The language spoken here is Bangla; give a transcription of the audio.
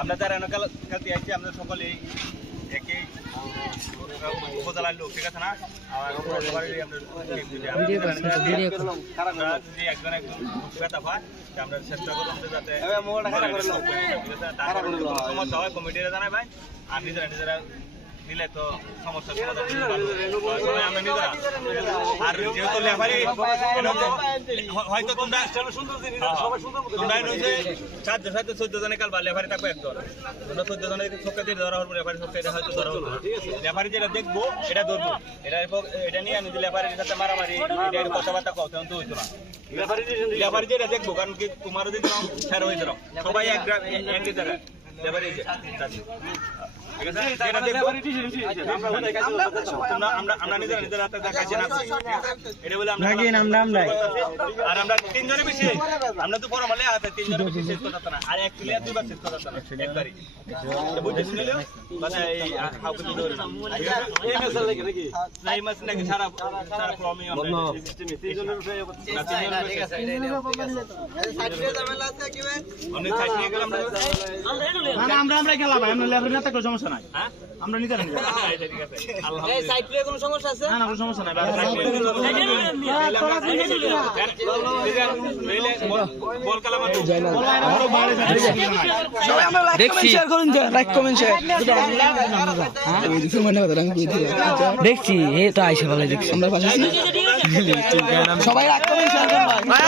আমরা যারা খেলতে আসছি আমরা সকলেই একই উপজেলার লোক, ঠিক আছে না? আমরা যদি একজন ব্যথা পাই আমরা চেষ্টা করলাম যাতে সমস্যা হয় কমিটিরা জানাই ভাই, আর নিজেরা দিলে তো সমস্যা আমরা নিজেরা। আর যেহেতু লেফারি হয়তো তোমরা 14 জনে কাল বা লেফারি থাকবে একজন, তোমরা 14 জনের ছক্কা দিয়ে ধরা হবে, লেফারি ছক্কা এটা হয়তো ধরা হবে। লেফারি যেটা দেখবো এটা ধরবো, এটা নিয়ে আমি লেফারির সাথে মারামারি এটা কথাবার্তা কও তখন তো হইতো না। লেফারি যেটা দেখবো, কারণ কি তোমারও যদি ছাড়া হয়েছিল সবাই এক জায়গায় লেফারি আমরা নিজেরা কাছে না এটা বলে আর আমরা তিনজনে বেশি, আমরা তো পরে মালে আছে তিনজনে বেশি শেষ করতে না, আর এক প্লেয়ার দুইবার শেষ করতে না একবারই বুঝছিস না? মানে এই হাউকে ধরে না এই ম্যাচ লাগে নাকি না, এই ম্যাচ নাকি সারা ফর্মই আমরা সিস্টেমে তিনজনের উপরে না, তিনজনের ঠিক আছে সাইডে ঝামেলা আছে কি ভাই অনেক সাইড নিয়ে গেলাম আমরা খেলা ভাই, আমরা লেভেল না থাকলে সমস্যা নাই। হ্যাঁ আমরা নিতে না, এটা ঠিক আছে আলহামদুলিল্লাহ। এই সাইড প্লে কোনো সমস্যা আছে না? না কোনো সমস্যা নাই, বল কালামা তো সবাই আমরা লাইক কমেন্ট শেয়ার করুন, লাইক কমেন্ট শেয়ার দেখছি এই তো আইসা ভালো দেখছি আমরা পাশে সবাই লাইক কমেন্ট শেয়ার করুন ভাই।